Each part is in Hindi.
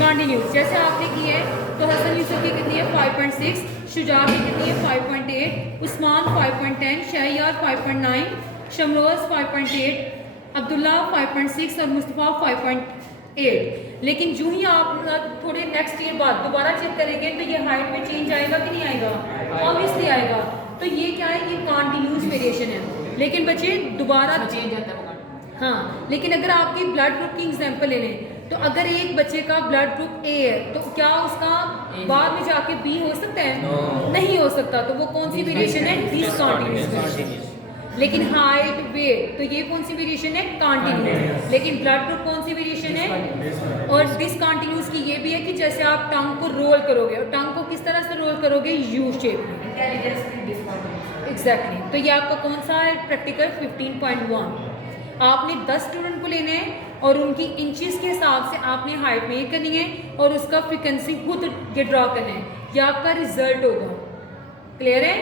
कंटिन्यूस। जैसे आपने की है तो हसन यूसुफ की कितनी है 5.6, शुजा की कितनी है 5.8, उस्मान 5.10, शहयार 5.9, शमरोज 5.8, अब्दुल्ला 5.6 और मुस्तफ़ा 5.8। लेकिन जो ही आप थोड़े नेक्स्ट ईयर बाद दोबारा चेक करेंगे तो ये हाइट में चेंज आएगा कि नहीं आएगा? ऑब्वियसली आएगा। तो ये क्या है? ये कंटिन्यूस वेरिएशन है। लेकिन बच्चे दोबारा चेंज आता है। हाँ, लेकिन अगर आपकी ब्लड ग्रुप की एग्जांपल ले लें तो अगर एक बच्चे का ब्लड ग्रुप ए है तो क्या उसका बाद में जाके बी हो सकता है? नहीं हो सकता। तो वो कौन सी वेरिएशन है? डिसकंटिन्यूस। लेकिन हाइट, वेट, तो ये कौन सी वेरिएशन है? कंटिन्यूस। लेकिन ब्लड ग्रुप कौन सी वेरिएशन है? और डिसकंटिन्यूस की ये भी है कि जैसे आप टंग को रोल करोगे और टंग को किस तरह से रोल करोगे? यू शेप में। एग्जैक्टली। तो ये आपका कौन सा है प्रैक्टिकल 15.1। आपने 10 स्टूडेंट को लेना है और उनकी इंचेस के हिसाब से आपने हाइट मेजर करनी है और उसका फ्रीक्वेंसी खुद ये ड्रॉ करना है। ये आपका रिजल्ट होगा। क्लियर है?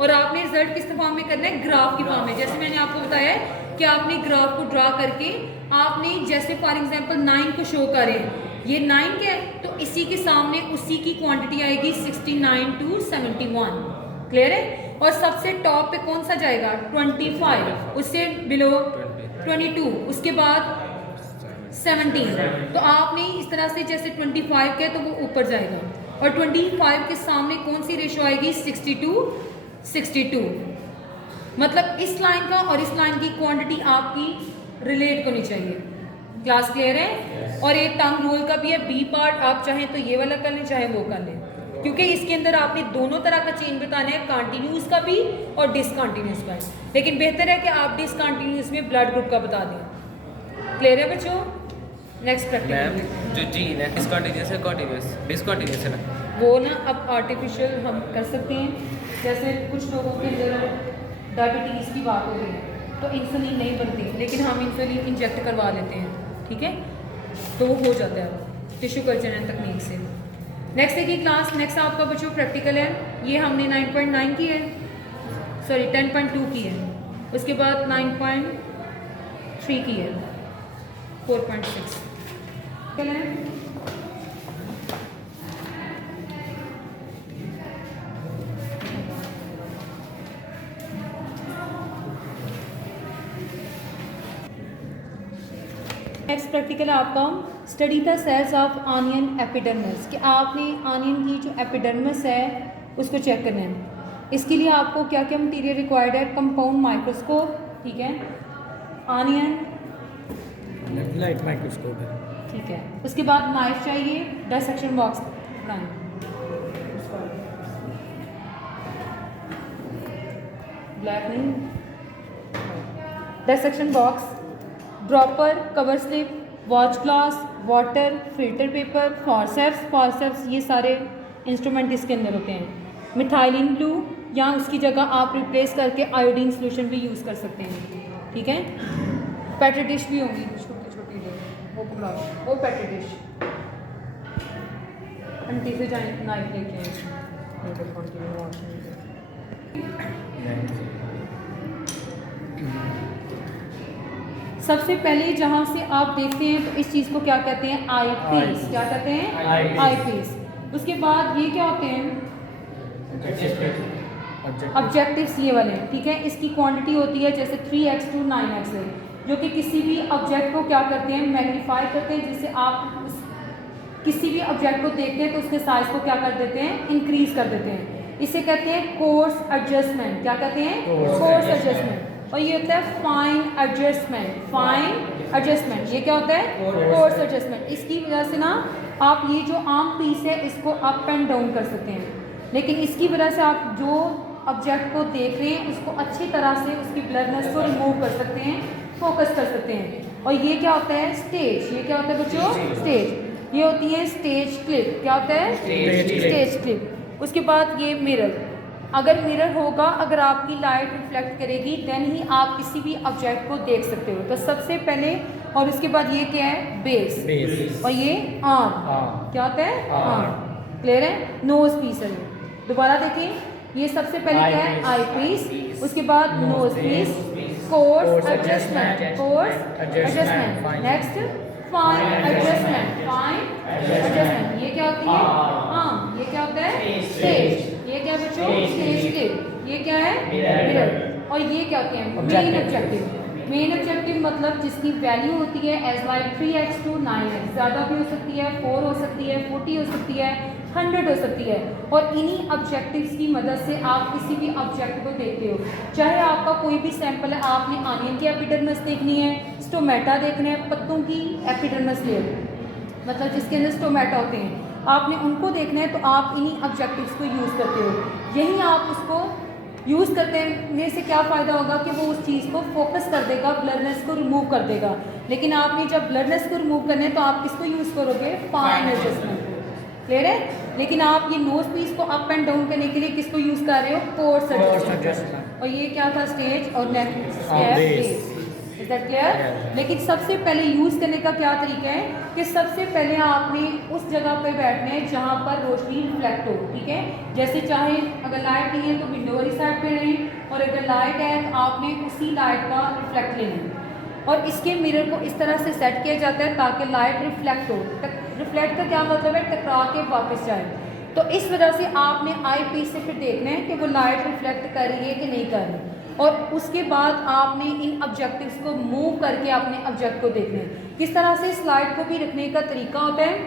और आपने रिजल्ट किस फॉर्म में करना है? ग्राफ की फॉर्म में। जैसे मैंने आपको बताया कि आपने ग्राफ को ड्रॉ करके आपने जैसे फॉर एग्जांपल 9 को शो करें, ये 9 क्या है तो इसी के सामने उसी की क्वांटिटी आएगी 69 to 71। क्लियर है? और सबसे टॉप पे कौन सा जाएगा? 25, उससे बिलो 22, उसके बाद 17। तो आपने इस तरह से जैसे 25 के तो वो ऊपर जाएगा और 25 के सामने कौन सी रेशो आएगी? 62। मतलब इस लाइन का और इस लाइन की क्वांटिटी आपकी रिलेट होनी चाहिए। क्लास क्लियर है? और एक टंग रोल का भी है बी पार्ट, आप चाहें तो ये वाला कर लें चाहे वो कर लें, क्योंकि इसके अंदर आपने दोनों तरह का चेंज बताना है, कंटिन्यूस का भी और डिसकंटिन्यूस का। लेकिन बेहतर है कि आप डिसकंटिन्यूस में ब्लड ग्रुप का बता दें। क्लियर है बच्चों? नेक्स्ट प्रैक्टिकल जो जीन है डिसकंटिन्यूस है कंटिन्यूस? डिसकंटिन्यूस है ना वो ना अब आर्टिफिशियल हम कर सकते हैं। जैसे कुछ लोगों के अंदर डायबिटीज़ की बात हो रही है तो इंसुलिन नहीं बनती, लेकिन हम इंसुलिन इंजेक्ट करवा लेते हैं। ठीक है, तो वो हो जाता है टिश्यू कल्चर एंड तकनीक से। नेक्स्ट है कि क्लास नेक्स्ट आपका बच्चों प्रैक्टिकल है। ये हमने 9.9 की है, सॉरी 10.2 की है, उसके बाद 9.3 की है, 4.6 कल है। नेक्स्ट प्रैक्टिकल है आपका study the cells of onion epidermis, कि आपने ऑनियन की जो एपिडर्मिस है उसको चेक करना है। इसके लिए आपको क्या क्या मटेरियल रिक्वायर्ड है? कंपाउंड माइक्रोस्कोप, ठीक है, ऑनियन लाइट माइक्रोस्कोप है, ठीक है, उसके बाद नाइफ चाहिए, डिसेक्शन बॉक्स बनाएं, ब्लैक नहीं, dissection box, dropper, cover slip, watch glass, water, filter paper, forceps, ये सारे इंस्ट्रूमेंट इसके अंदर होते हैं। मिथाइलिन ब्लू या उसकी जगह आप रिप्लेस करके आयोडीन सोल्यूशन भी यूज़ कर सकते हैं। ठीक है, पेट्री डिश भी होंगी छोटी छोटी, वो पकड़ाओ, वो पेट्री डिश। आंटी से जाए नाइफ लेके सबसे पहले जहाँ से आप देखते हैं तो इस चीज़ को क्या कहते हैं? आई पीस। क्या कहते हैं? आई पीस। उसके बाद ये क्या होते हैं? ऑब्जेक्टिव्स, ये वाले, ठीक है। इसकी क्वांटिटी होती है जैसे 3x to 9x है, जो कि किसी भी ऑब्जेक्ट को क्या करते हैं? मैग्नीफाई करते हैं, जिससे आप किसी भी ऑब्जेक्ट को देखते हैं तो उसके साइज को क्या कर देते हैं? इंक्रीज कर देते हैं। इसे कहते हैं कोर्स एडजस्टमेंट। क्या कहते हैं? Course adjustment. और ये होता है फाइन एडजस्टमेंट। फाइन एडजस्टमेंट ये क्या होता है? Course adjustment. इसकी वजह से ना आप ये जो आम पीस है इसको अप एंड डाउन कर सकते हैं, लेकिन इसकी वजह से आप जो ऑब्जेक्ट को देख रहे हैं उसको अच्छी तरह से उसकी ब्लरनेस को रिमूव कर सकते हैं, फोकस कर सकते हैं। और ये क्या होता है? स्टेज। ये क्या होता है बच्चों? स्टेज। ये होती है स्टेज क्लिप। क्या होता है? Stage clip. उसके बाद ये मिरर। अगर मिरर होगा, अगर आपकी लाइट रिफ्लेक्ट करेगी देन ही आप किसी भी ऑब्जेक्ट को देख सकते हो। तो सबसे पहले, और उसके बाद ये क्या है? बेस। और ये आर्म। क्या होता है? आर्म। क्लियर है? नोज पीस है। दोबारा देखें, ये सबसे पहले क्या है? Eye piece. उसके बाद nose piece, coarse adjustment, coarse adjustment. Next fine adjustment, fine adjustment. होती है? हाँ, ये क्या होता है? स्टेज। ये क्या बच्चों? Stage clip. ये क्या है? मिरर। और ये क्या होते हैं? Main objective. मेन ऑब्जेक्टिव मतलब जिसकी वैल्यू होती है as like 3x to 9x, ज़्यादा भी हो सकती है, 4 हो सकती है, 40 हो सकती है, 100 हो सकती है। और इन्हीं ऑब्जेक्टिव्स की मदद से आप किसी भी ऑब्जेक्ट को देखते हो। चाहे आपका कोई भी सैंपल है, आपने आनियन की एपिडर्मिस देखनी है, स्टोमेटा देखना है, पत्तों की एपिडर्मिस ले मतलब जिसके अंदर स्टोमेटा होते हैं, आपने उनको देखना है, तो आप इन्हीं ऑब्जेक्टिव्स को यूज़ करते हो। यही आप उसको यूज़ करने से क्या फ़ायदा होगा कि वो उस चीज़ को फोकस कर देगा, ब्लरनेस को रिमूव कर देगा। लेकिन आपने जब ब्लरनेस को रिमूव करना है तो आप किसको यूज़ करोगे? फाइन एडजस्टमेंट को। क्लियर है? लेकिन आप ये नोज पीस को अप एंड डाउन करने के लिए किसको यूज़ कर रहे हो? Course adjustment. और ये क्या था? स्टेज और next base. Is that clear? लेकिन सबसे पहले यूज़ करने का क्या तरीका है कि सबसे पहले आपने उस जगह पर बैठना है जहाँ पर रोशनी रिफ्लेक्ट हो। ठीक है, जैसे चाहे अगर लाइट नहीं है तो विंडो वाली साइड पे रहें, और अगर लाइट है तो आपने उसी लाइट का रिफ्लेक्ट लेना है। और इसके मिरर को इस तरह से सेट किया जाता है ताकि लाइट रिफ्लेक्ट हो। रिफ्लेक्ट का क्या मतलब है? टकरा के वापस जाए। तो इस वजह से आपने आई पीस से फिर देखना है कि वो लाइट रिफ्लेक्ट कर रही है कि नहीं कर रही, और उसके बाद आपने इन ऑब्जेक्टिव्स को मूव करके अपने ऑब्जेक्ट को देखना है। किस तरह से स्लाइड को भी रखने का तरीका होता है,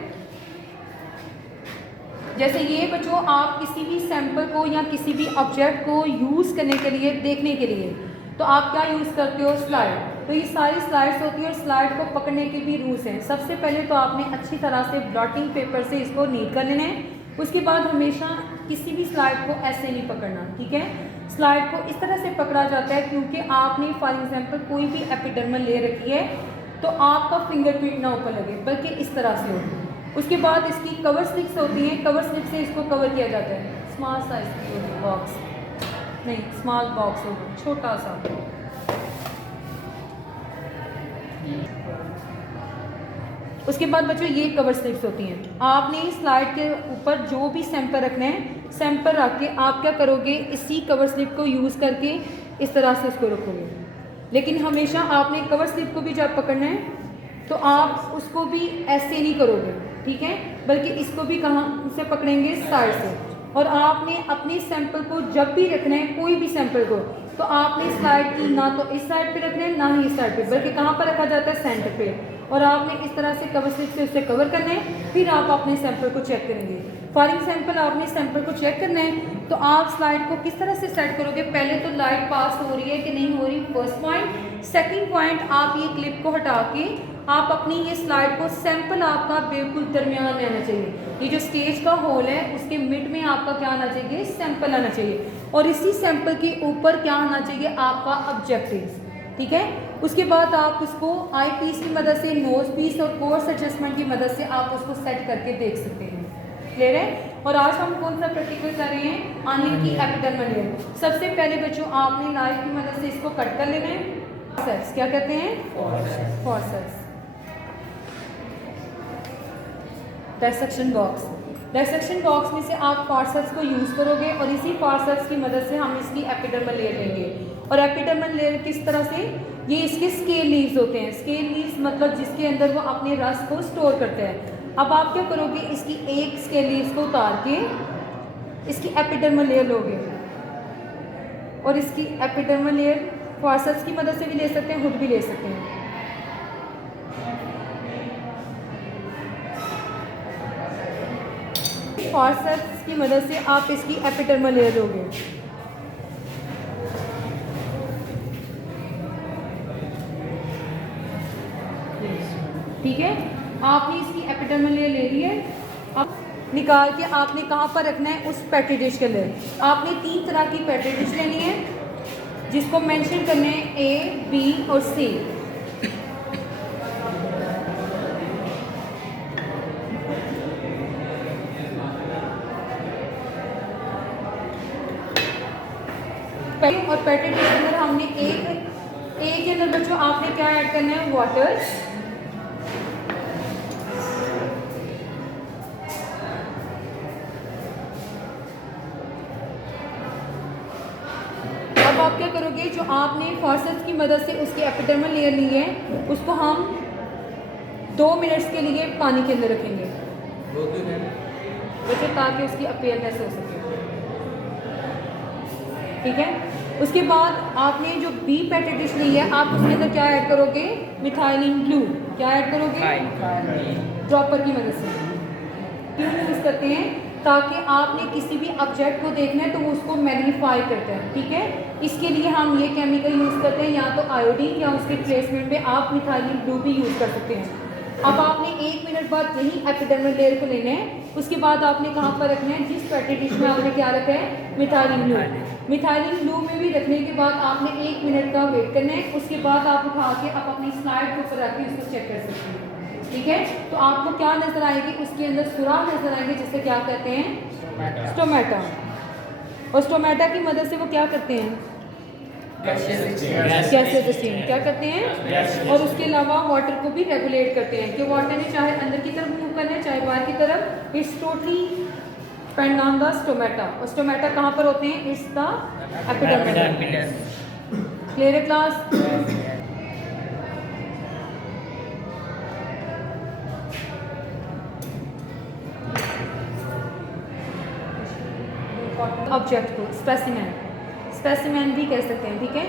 जैसे ये बच्चों आप किसी भी सैंपल को या किसी भी ऑब्जेक्ट को यूज़ करने के लिए, देखने के लिए, तो आप क्या यूज़ करते हो? स्लाइड। तो ये सारी स्लाइड्स होती है और स्लाइड को पकड़ने के भी रूल्स हैं। सबसे पहले तो आपने अच्छी तरह से ब्लॉटिंग पेपर से इसको नीट कर लेना है। उसके बाद हमेशा किसी भी स्लाइड को ऐसे नहीं पकड़ना। ठीक है, स्लाइड को इस तरह से पकड़ा जाता है क्योंकि आपने फॉर एग्जांपल कोई भी एपिडर्मल ले रखी है तो आपका फिंगर प्रिंट ना ऊपर लगे बल्कि इस तरह से हो। उसके बाद इसकी कवर स्लिप्स होती हैं, कवर स्लिप से इसको कवर किया जाता है। स्मॉल साइज की बॉक्स नहीं, स्मॉल बॉक्स होगा, छोटा सा। उसके बाद बच्चों ये कवर स्लिप्स होती हैं। आपने स्लाइड के ऊपर जो भी सैंपल रखना है, सैंपल रख के आप क्या करोगे? इसी कवर स्लिप को यूज़ करके इस तरह से इसको रखोगे। लेकिन हमेशा आपने कवर स्लिप को भी जब पकड़ना है तो आप उसको भी ऐसे नहीं करोगे, ठीक है, बल्कि इसको भी कहाँ से पकड़ेंगे? साइड से। और आपने अपने सैंपल को जब भी रखना है, कोई भी सैंपल को, तो आपने स्लाइड की ना तो इस साइड पे रखना है ना ही इस साइड पे, बल्कि कहाँ पर रखा जाता है? सेंटर पे। और आपने इस तरह से कवर स्लिप से उसे कवर करना है, फिर आप अपने सैंपल को चेक करेंगे। फॉर एग्जाम्पल आपने सैंपल को चेक करना है तो आप स्लाइड को किस तरह से सेट करोगे? पहले तो लाइट पास हो रही है कि नहीं हो रही, फर्स्ट पॉइंट। सेकंड पॉइंट, आप ये क्लिप को हटा के आप अपनी ये स्लाइड को, सैंपल आपका बिल्कुल दरमियान में आना चाहिए। ये जो स्टेज का होल है उसके मिड में आपका क्या आना चाहिए? सैंपल आना चाहिए। और इसी सैंपल के ऊपर क्या आना चाहिए? आपका ऑब्जेक्टिव। ठीक है, उसके बाद आप उसको आई पीस की मदद से, नोज पीस और कोर्स एडजस्टमेंट की मदद से आप उसको सेट करके देख सकते हैं। क्लियर है? और आज हम कौन सा प्रैक्टिकल कर रहे हैं? आनियन की एपिडर्मल लेयर। सबसे पहले बच्चों आपने नाइफ की मदद से इसको कट कर लेना है। फॉर्सेप्स क्या कहते हैं? Forceps. Dissection box, dissection box में से आप फॉर्सेप्स को यूज़ करोगे और इसी फॉर्सेप्स की मदद से हम इसकी एपिडर्मल लेयर लेंगे। और एपिडर्मल लेयर किस तरह से? ये इसके स्केल लीव्स होते हैं। स्केल लीव्स मतलब जिसके अंदर वो अपने रस को स्टोर करते हैं। अब आप क्या करोगे? इसकी एक स्केल लीव्स को उतार के इसकी एपिडर्मल लेयर लोगे और इसकी एपिडर्मल लेयर फॉर्सेप्स की मदद से भी ले सकते हैं, खुद भी ले सकते हैं। फॉर्सेप्स की मदद से आप इसकी एपिडर्मल लेयर लोगे। ठीक है, आपने इसकी एपिडर्मल लेयर ले ली है। अब निकाल के आपने कहाँ पर रखना है? उस पेट्री डिश के लिए। आपने 3 तरह की पेट्री डिश लेनी है जिसको मेंशन करने हैं A, B और C। और पेट्री डिश के अंदर हमने एक के अंदर बच्चों आपने क्या ऐड करना है? वाटर। अब आप क्या करोगे? जो आपने फॉर्सेप्स की मदद से उसकी एपिडर्मल लेयर ली है उसको हम 2 मिनट्स के लिए पानी के अंदर रखेंगे। बच्चों, ताकि उसकी अपेयरनेस हो सके। ठीक है, उसके बाद आपने जो बी पेटेड डिश ली है, आप उसके अंदर क्या ऐड करोगे? Methylene blue. क्या ऐड करोगे? ड्रॉपर की मदद से। क्यों यूज़ करते हैं? ताकि आपने किसी भी ऑब्जेक्ट को देखना है तो वो उसको मैग्नीफाई करते हैं। ठीक है, इसके लिए हम ये केमिकल यूज़ करते हैं, या तो आयोडीन या उसके रिप्लेसमेंट में आप मिथाइलिन ब्लू भी यूज़ कर सकते हैं। अब आपने 1 मिनट बाद यही एपिडर्मल लेयर को लेना है, उसके बाद आपने कहाँ पर रखना है? जिस पेटेड डिश में आपने क्या रखा है? Methylene blue. मिथाइलिन ब्लू में भी रखने के बाद आपने 1 मिनट का वेट करना है। उसके बाद आप उठा के आप अपनी स्लाइड के ऊपर रख के उसको चेक कर सकते हैं। ठीक है, तो आपको क्या नजर आएगी? उसके अंदर सुराख नजर आएंगे, जिसे क्या कहते हैं? स्टोमेटा। और स्टोमेटा की मदद से वो क्या करते हैं? गैसेस स्टीम क्या करते हैं? और उसके अलावा वाटर को भी रेगुलेट करते हैं कि वाटर ने चाहे अंदर की तरफ मूव करना है चाहे बाहर की तरफ। It's totally depend on the stomata. और स्टोमेटा कहाँ पर होते हैं? It's the epidermis. क्लियर है क्लास? ऑब्जेक्ट को स्पेसिमेन भी कह सकते हैं। ठीक है,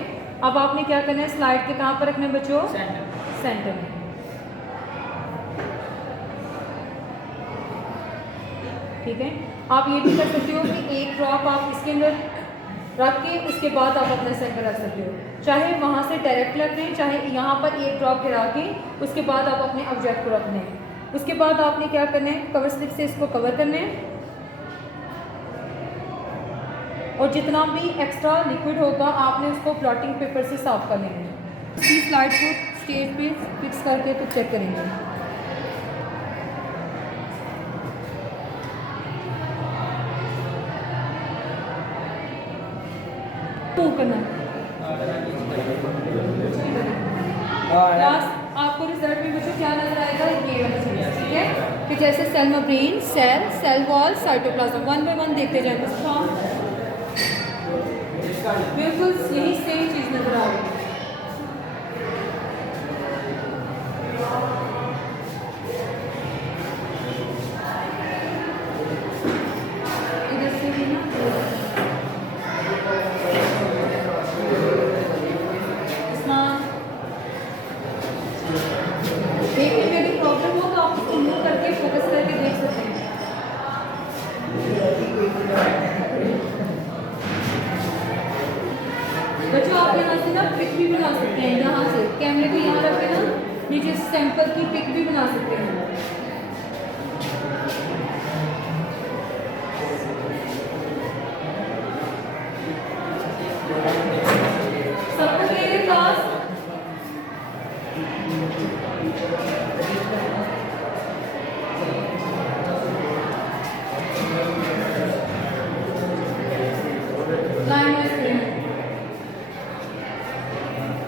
अब आपने क्या करना है? स्लाइड के कहाँ पर रखना है बच्चों? सेंटर में। ठीक है, आप ये भी कर सकते हो कि एक ड्रॉप आप इसके अंदर रख के उसके बाद आप अपना सेंटर रख सकते हो, चाहे वहाँ से डायरेक्ट रख लें, चाहे यहाँ पर एक ड्रॉप गिरा के उसके बाद आप अपने ऑब्जेक्ट को रखना है। उसके बाद आपने क्या करना है? कवर स्लिप से इसको कवर करना है, और जितना भी एक्स्ट्रा लिक्विड होगा आपने उसको प्लॉटिंग पेपर से साफ कर लेंगे। इसी स्लाइड को स्टेज पे फिक्स करके तो चेक करेंगे। करना लास्ट आपको रिजल्ट में बच्चों क्या नजर आएगा? ये वाला चीज। ठीक है, कि जैसे cell membrane, cell wall, cytoplasm, 1 by 1 देखते जाएंगे। बिल्कुल यही सेम चीज नजर आ रही है। इधर से भी ना देखने में यदि प्रॉब्लम हो तो आप उसको मूव करके फोकस करके देख सकते हैं। बच्चों, आप यहाँ से ना पिक भी बना सकते हैं, यहाँ से कैमरे को यहाँ रख के ना नीचे सैंपल की पिक भी बना सकते हैं। सबको क्लियर है क्लास?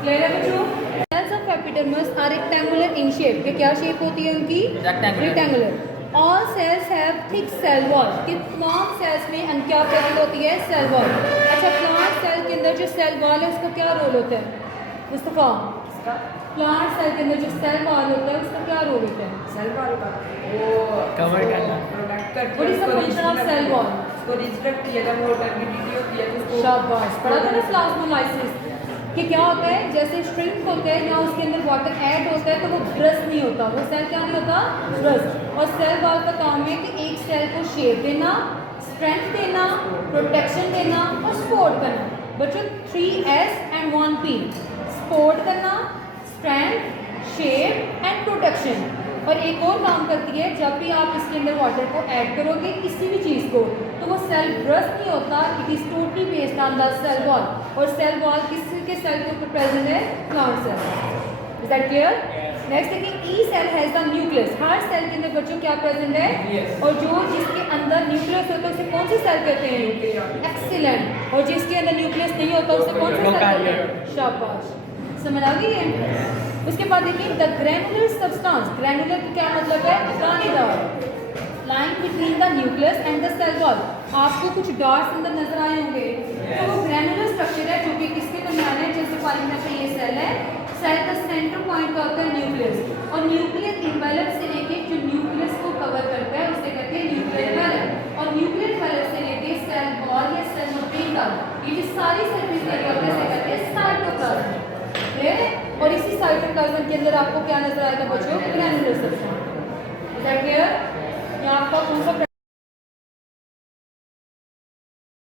क्लियर है बच्चों? Cells of epidermis are rectangular in shape. कि क्या शेप होती है उनकी? Rectangular. All cells have thick cell wall. कि तमाम सेल्स में क्या प्रेजेंट होती है? Cell wall. अच्छा, प्लांट सेल के अंदर जो सेल वॉल है उसका क्या रोल होता है मुस्तफा? प्लांट सेल के अंदर जो सेल वॉल होता है उसका क्या रोल होता है? सेल वॉल का वो कवर करना, प्रोटेक्ट करती what is the function of cell wall? उसको रिस्ट्रिक्ट किया था, मोर कंटिन्यूटी होती है तो उसको शाबाश, पढ़ा था ना प्लाज्मोलाइसिस कि क्या होता है? जैसे श्रिंक होता है या उसके अंदर वाटर ऐड होता है तो वो ब्रस्ट नहीं होता, वो सेल क्या नहीं होता? ब्रस्ट। और सेल वॉल का काम है कि एक सेल को शेप देना, स्ट्रेंथ देना, प्रोटेक्शन देना और सपोर्ट करना। बच्चों 3S and 1P, सपोर्ट करना, स्ट्रेंथ, शेप एंड प्रोटेक्शन। और एक और काम करती है, जब भी आप इसके अंदर वाटर को ऐड करोगे किसी भी चीज़ को तो वो सेल ब्रस्ट नहीं होता, it is totally based on the cell wall. और सेल वॉल किसके सेल के ऊपर प्रेजेंट है? Plant cell. Is that clear? Next देखिए, ई सेल हैज द न्यूक्लियस। हर सेल के अंदर बच्चों क्या प्रेजेंट है? और जो जिसके अंदर न्यूक्लियस होता है उसे कौन सी सेल कहते हैं? एक्सीलेंट। और जिसके अंदर न्यूक्लियस नहीं होता उसे कौन सा सेल कहते हैं? शाबाश, समझ आ गई है? उसके बाद देखिए, द ग्रैनुलर सब्सटेंस। ग्रैनुलर क्या मतलब है? दानेदार। Line between the nucleus and the cell wall. आपको कुछ डॉट्स अंदर नजर आए होंगे, तो वो ग्रैनुलर स्ट्रक्चर है जो कि किसके दरमियान है? जैसे फॉर एग्जांपल ये सेल है, सेल का सेंटर पॉइंट का होता है न्यूक्लियस, और न्यूक्लियस इन्वेलप से लेके जो न्यूक्लियस को कवर करता है उसे कहते हैं न्यूक्लियर एन्वेलप। सारी सर्फेस एरिया कैसे करते हैं साइटोप्लाज्म, क्लियर है? और इसी साइटोप्लाज्म के अंदर आपको क्या नजर आएगा बच्चों? Granular substance. Is that clear? यहाँ आपका कौन सा